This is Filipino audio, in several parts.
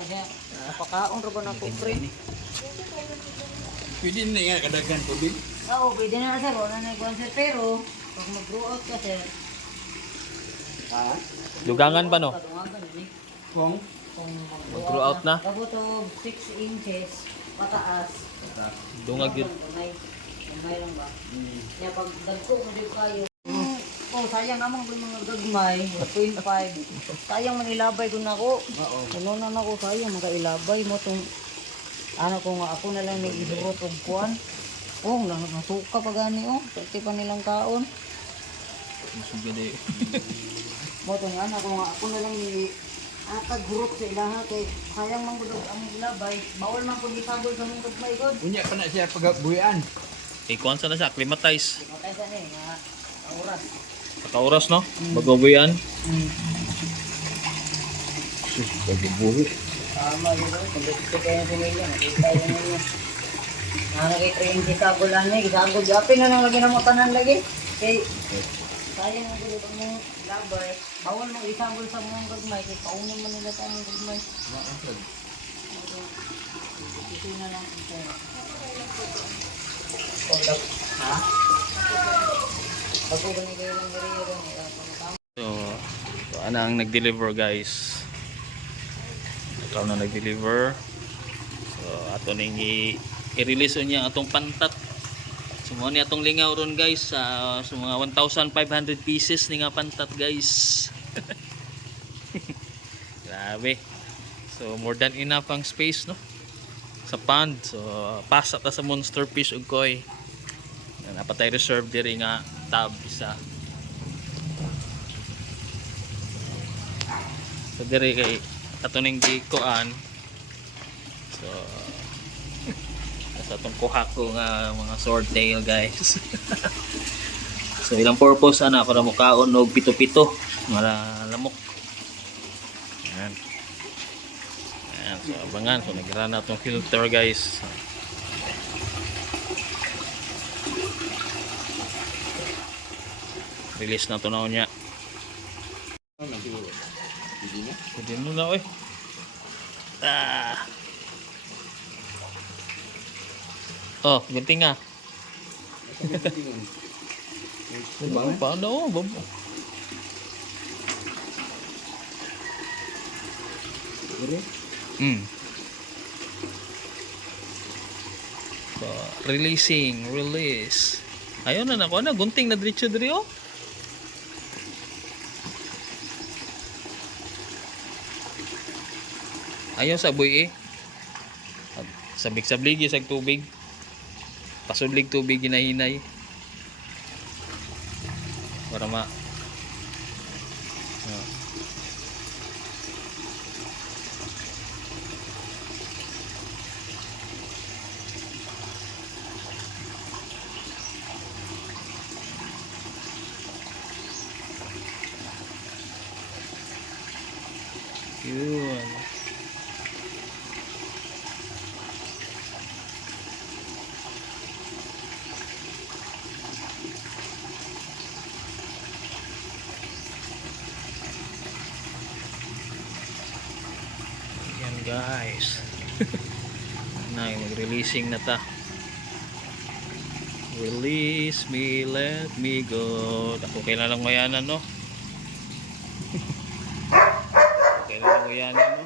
Kaya, pakaon ra ba na ko, pre? Pwede na nga kadagan ko din. Oo, pwede na sir. Wala na ikuan sir. Pero, pag mag-grow out ka sir, Ha? Dugangan pa no? kadungagan ni. Kung? Kung Mag-grow out na? Kabuto 6 inches, pataas. Dungag yun. Gamay. Gamay lang ba? Kaya pag dagko mo din kayo. Oh, sayang namang ko yung mga gagmay, 0.5. sayang manilabay ko na ako. Oo. Ano na ako sayang magailabay mo tong ano ko nga ako na lang nag-isurot og kuan. Oh, nang nasuka pa gani oh. Pati pa nilang kaon. Sugade. Mo tong ano ko nga ako na lang ni atag group sa ilaha kay sayang man gud ang ilabay. Bawal man pud isagol sa mong gagmay god. Unya pa na siya pagabuyan. Ikuan sa na siya, acclimatize. Matay sa ni nga oras. Pagka-oras no? Magabuyan. Mm. Sus. Tama yun gusto ko yung pumilya, nakita yun yun. Na nag-train si Sagulan niya, gisagol. Yapin na nang lagi na mo tanan lagi. Kay, sayang ang gulo ang mong labay. Bawal mo isagol sa mong gagmay, kay paunin mo nila sa mong gagmay. Ito na lang ito. Ha? Pag ko ba nila yung gariyo doon, tama. So, so ana ang nag-deliver guys. Ikaw na nag-deliver. So, ato i- i-release niya atong pantat. So, ni atong lingaw ron guys sa sa mga 1,500 pieces ni nga pantat guys. Grabe. So, more than enough ang space no sa pond. So, pasa ta sa monster fish ug koi. Na napatay reserve diri nga tab isa. So dire kay ato ning gikuan. So sa atong kuha ko nga mga swordtail guys. so ilang purpose ana para mukaon og pito-pito mga lamok. Yan. Yan, so abangan so nagira na atong filter guys. Release na to na niya. Na. Pwede mo na oy. Ah. Oh, gunting nga. Diba? Paano oh, babo. Uri? Mm. So, releasing, release. Ayun na nako na gunting na diretso diri oh. Ayaw sa buhi eh. Sabik-sabligi sa tubig. Pasudlig tubig ginahinay. Para ma Oh. Yun. Guys. na mag-releasing na ta. Release me, let me go. Ako kailangan mayanan no. Kailangan mayanan no.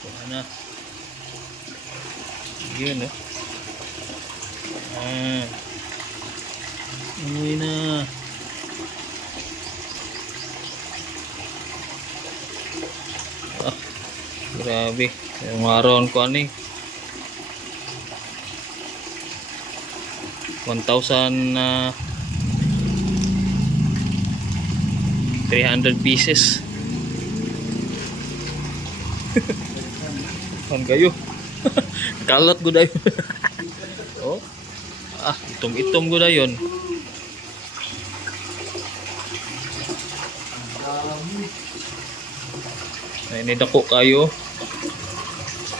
Kuha na. Yun oh. Ah. Umuwi na. Grabe. Yung maroon ko ani. 1,000 na 300 pieces. Kan kayo. Kalat ko dayon. oh. Ah, itom-itom ko dayon. Ay, ni dako kayo.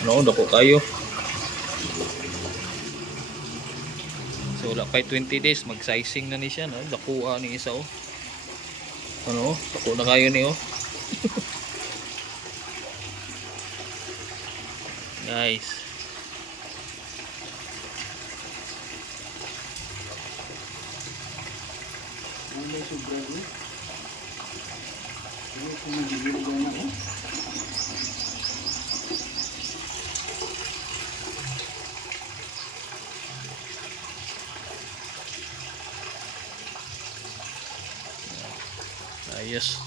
No, dako kayo. So, wala pa 20 days, mag-sizing na ni siya, no? Dakuha ni isa, oh. Ano? Ako na kayo ni oh. Guys. Ano yung sobra eh? Ano kung magiging Ayos.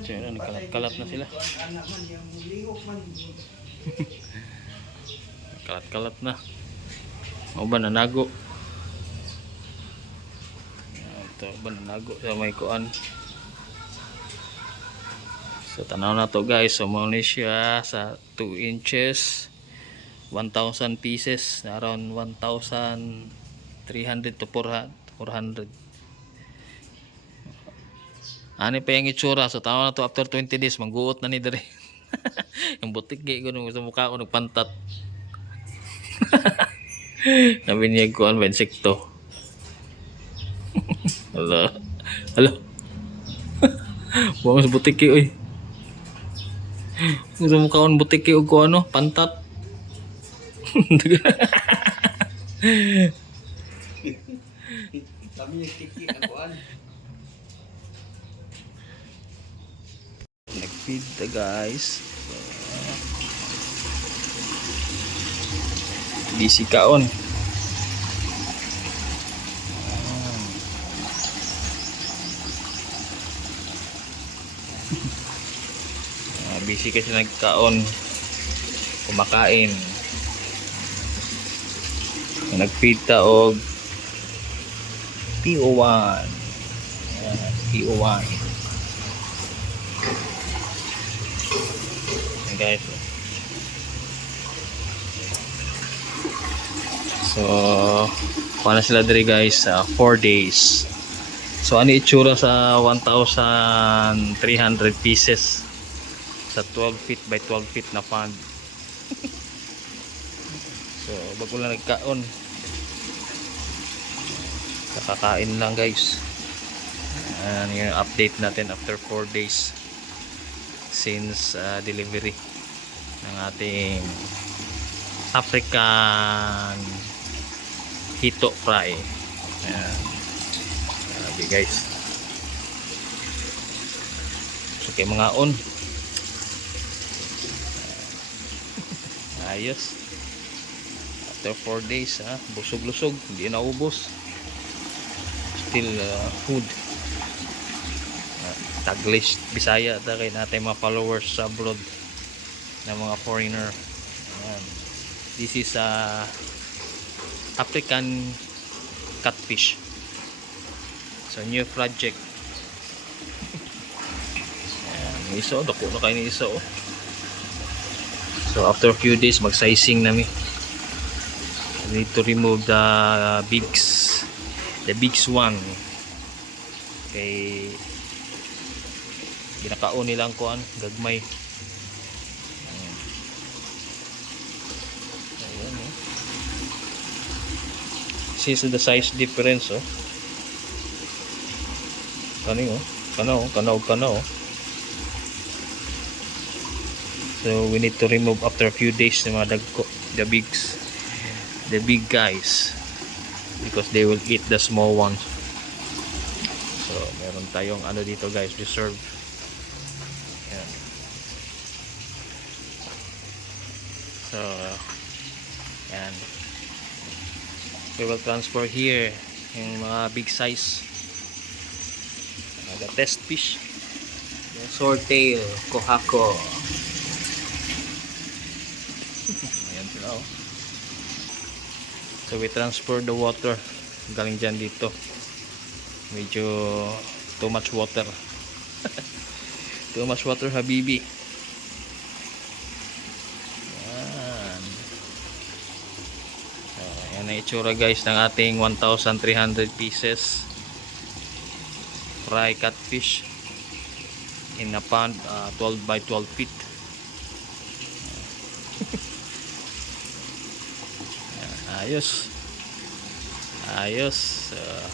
So, yun, nagkalat-kalat na sila. Kalat-kalat na. O ba nanago? Ito ba nanago sa may kuan. So tanaw na to guys. So mo ni siya sa 2 inches 1,000 pieces around 1,300 to 400 400 Ani pa yung itsura so tama na to after 20 days mangguot na ni dere yung butik gay ko sa mukha ko nagpantat Nabinyag ko ang insekto. Hala. Hala. Buang sa butiki oy. Gusto mo kaon butiki o ko ano, pantat. Sabi niya tiki ako an. Nag-feed na guys. Busy kaon. Ah, busy kasi nagkaon kumakain nagfeed ta og PO1 Ayan, PO1 guys. So kuha na sila diri guys 4 days. So ano itsura sa 1,300 pieces sa 12 feet by 12 feet na pond so bago lang nagkaon. Kakakain lang guys. And yung update natin after 4 days since uh, delivery ng ating African hito fry. Ayan. Grabe guys. So kay mga on. Ayos. After 4 days ha busog lusog hindi na ubos. Still uh, food Taglish Bisaya ta kay natin mga followers sa abroad na mga foreigner Ayan. this is uh, African catfish so new project Ayan, iso dako na kayo ni iso oh. So after a few days mag-sizing nami. I need to remove the uh, bigs the bigs one. Kay ginakaon nilang kuan gagmay. Ayan. Oh. This is the size difference oh. Kani oh. Kana oh, kana oh, kana oh. So we need to remove after a few days ng mga dagko, the bigs, the big guys because they will eat the small ones. So meron tayong ano dito guys, reserve. So yan. We will transfer here yung mga big size. Uh, the test fish. The swordtail, kohako. Ayan sila oh. So we transfer the water galing dyan dito. Medyo too much water. too much water habibi. Yan. So, yan ang itsura guys ng ating 1,300 pieces fry catfish in a pond uh, 12 by 12 feet. Ayos. Ayos. Uh,